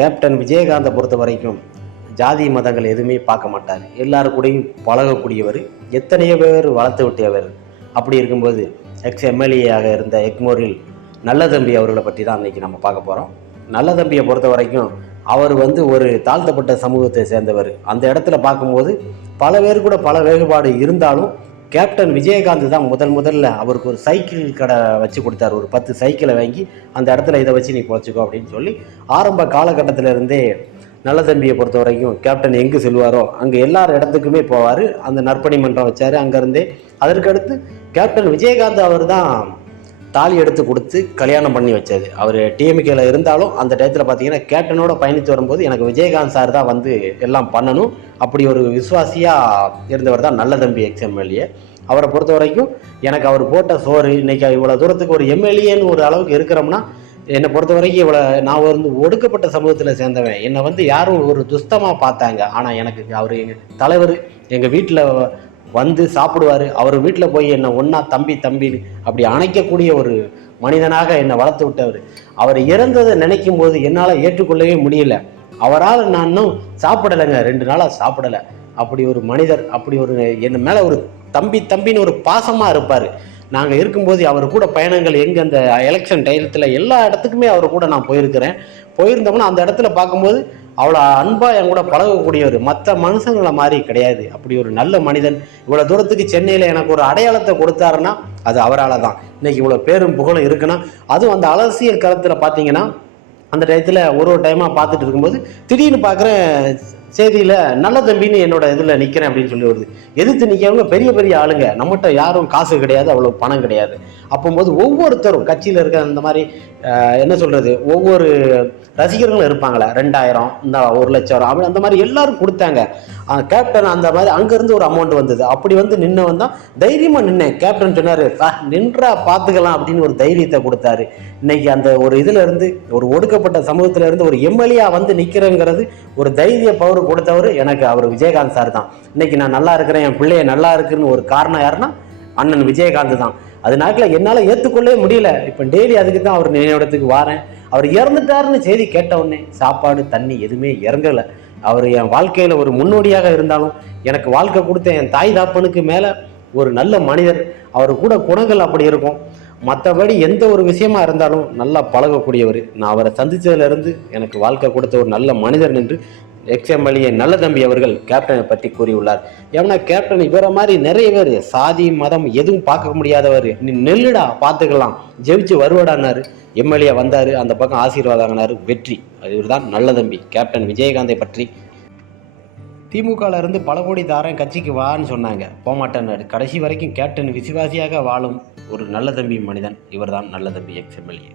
Captain விஜயகாந்தை பொறுத்த வரைக்கும் ஜாதி மதங்கள் எதுவுமே பார்க்க மாட்டார். எல்லாரு கூடயும் பழகக்கூடியவர் எத்தனையோ பேர் வளர்த்து விட்டியவர் அப்படி இருக்கும்போது எக்ஸ் எம்எல்ஏயாக இருந்த எக்மோரில் நல்லதம்பி அவர்களை பற்றி தான் இன்றைக்கி நம்ம பார்க்க போகிறோம் நல்லதம்பியை பொறுத்த வரைக்கும் அவர் வந்து ஒரு தாழ்த்தப்பட்ட சமூகத்தை சேர்ந்தவர். அந்த இடத்துல பார்க்கும்போது பல பேர் கூட பல வேறுபாடு இருந்தாலும் கேப்டன் விஜயகாந்த் தான் முதல் முதல்ல அவருக்கு ஒரு சைக்கிள் கடை வச்சு கொடுத்தாரு. ஒரு பத்து சைக்கிளை வாங்கி அந்த இடத்துல இதை வச்சு நீ பொழைச்சிக்கோ அப்படின்னு சொல்லி ஆரம்ப காலகட்டத்திலிருந்தே நல்ல தம்பியை பொறுத்த வரைக்கும் கேப்டன் எங்கே செல்வாரோ அங்கே எல்லார் இடத்துக்குமே போவார். அந்த நற்பணி மன்றம் வச்சார். அங்கேருந்தே அதற்கடுத்து கேப்டன் விஜயகாந்த் அவர் தான் தாலி எடுத்து கொடுத்து கல்யாணம் பண்ணி வச்சது. அவர் டிஎம்கேல இருந்தாலும் அந்த டயத்தில் பார்த்தீங்கன்னா கேப்டனோட பயணித்து வரும்போது எனக்கு விஜயகாந்த் சார் தான் வந்து எல்லாம் பண்ணணும். அப்படி ஒரு விசுவாசியாக இருந்தவர் தான் நல்ல தம்பி எக்ஸ்எம்எல்ஏ அவரை பொறுத்த வரைக்கும் எனக்கு அவர் போட்ட சோறு இன்னைக்கு இவ்வளோ தூரத்துக்கு ஒரு எம்எல்ஏன்னு ஒரு அளவுக்கு இருக்கிறோம்னா என்னை பொறுத்த வரைக்கும் இவ்வளோ நான் வந்து ஒடுக்கப்பட்ட சமூகத்தில் சேர்ந்தவன். என்னை வந்து யாரும் ஒரு துஸ்தமாக பார்த்தாங்க. ஆனால் எனக்கு அவர் எங்கள் தலைவர் எங்கள் வீட்டில் வந்து சாப்பிடுவார். அவர் வீட்டில் போய் என்னை ஒன்றா தம்பி தம்பின்னு அப்படி அணைக்கக்கூடிய ஒரு மனிதனாக என்னை வளர்த்து விட்டவர். அவர் இறந்ததை நினைக்கும் போது என்னால் ஏற்றுக்கொள்ளவே முடியல. அவரால் நான் இன்னும் சாப்பிடலைங்க. ரெண்டு நாளாக சாப்பிடலை. அப்படி ஒரு மனிதர் அப்படி ஒரு என் மேலே ஒரு தம்பி தம்பின்னு ஒரு பாசமாக இருப்பார். நாங்கள் இருக்கும்போது அவர் கூட பயணங்கள் எங்கே அந்த எலெக்ஷன் டயத்தில் எல்லா இடத்துக்குமே அவர் கூட நான் போயிருக்கிறேன். போயிருந்தோம்னா அந்த இடத்துல பார்க்கும்போது அவ்வளோ அன்பாக என் கூட பழகக்கூடியவர். மற்ற மனுஷங்களை மாதிரி கிடையாது. அப்படி ஒரு நல்ல மனிதன் இவ்வளோ தூரத்துக்கு சென்னையில் எனக்கு ஒரு அடையாளத்தை கொடுத்தாருன்னா அது அவரால் தான் இன்றைக்கி இவ்வளோ பேரும் புகழும் இருக்குன்னா அதுவும் அந்த அரசியல் களத்தில் பார்த்தீங்கன்னா அந்த டயத்தில் ஒரு ஒரு டைமாக பார்த்துட்டு இருக்கும்போது திடீர்னு பார்க்குறேன் செய்தியில் நல்ல தம்பின்னு என்னோட இதில் நிற்கிறேன் அப்படின்னு சொல்லி வருது. எதிர்த்து நிற்கிறவங்க பெரிய பெரிய ஆளுங்க. நம்மகிட்ட யாரும் காசு கிடையாது அவ்வளோ பணம் கிடையாது. அப்போம்போது ஒவ்வொருத்தரும் கட்சியில் இருக்க அந்த மாதிரி என்ன சொல்கிறது ஒவ்வொரு ரசிகர்களும் இருப்பாங்களே ரெண்டாயிரம் இந்த ஒரு லட்சம் அப்படி அந்த மாதிரி எல்லாரும் கொடுத்தாங்க. கேப்டன் அந்த மாதிரி அங்கேருந்து ஒரு அமௌண்ட் வந்தது. அப்படி வந்து நின்னவன் தான் தைரியமாக நின்னேன் கேப்டன் சொன்னார் நின்றா பார்த்துக்கலாம் அப்படின்னு ஒரு தைரியத்தை கொடுத்தாரு. இன்னைக்கு அந்த ஒரு இதுலேருந்து ஒரு ஒடுக்கப்பட்ட சமூகத்திலேருந்து ஒரு எம்எல்ஏ வந்து நிற்கிறேங்கிறது ஒரு தைரிய பவர் கொடுத்தவர் எனக்கு அவர் விஜயகாந்த் சார் தான். இன்னைக்கு நான் நல்லா இருக்கிறேன் என் பிள்ளைய நல்லா இருக்குன்னு ஒரு காரணம் யாருன்னா அண்ணன் விஜயகாந்த் தான். அது நாட்டில் என்னால் ஏற்றுக்கொள்ளவே முடியல. இப்போ டெய்லி அதுக்கு தான் அவர் நினைவிடத்துக்கு வாரேன். அவர் இறந்துட்டாருன்னு செய்தி கேட்ட உடனே சாப்பாடு தண்ணி எதுவுமே இறங்கலை. அவர் என் வாழ்க்கையில் ஒரு முன்னோடியாக இருந்தாலும் எனக்கு வாழ்க்கை கொடுத்த என் தாய் தாப்பனுக்கு மேலே ஒரு நல்ல மனிதர். அவர் கூட குணங்கள் அப்படி இருக்கும். மற்றபடி எந்த ஒரு விஷயமா இருந்தாலும் நல்லா பழகக்கூடியவர். நான் அவரை சந்திச்சதுல இருந்து எனக்கு வாழ்க்கை கொடுத்த ஒரு நல்ல மனிதர் என்று எக்ஸ்எம்எல்ஏ நல்ல தம்பி அவர்கள் கேப்டனை பற்றி கூறியுள்ளார். ஏன்னா கேப்டன் இவரை மாதிரி நிறைய பேர் சாதி மதம் எதுவும் பார்க்க முடியாதவர். நீ நெல்லுடா பார்த்துக்கலாம். ஜெயிச்சு வருவாடானார் எம்எல்ஏ வந்தார் அந்த பக்கம் ஆசீர்வாதங்கினாரு வெற்றி. இவர் தான் நல்ல தம்பி கேப்டன் விஜயகாந்தை பற்றி. திமுகவில் இருந்து பல கோடி தாரன் கட்சிக்கு வான்னு சொன்னாங்க. போமாட்டேன்னாரு. கடைசி வரைக்கும் கேப்டன் விசுவாசியாக வாழும் ஒரு நல்ல தம்பி மனிதன். இவர்தான் நல்ல தம்பி எக்ஸ்எம்எல்ஏ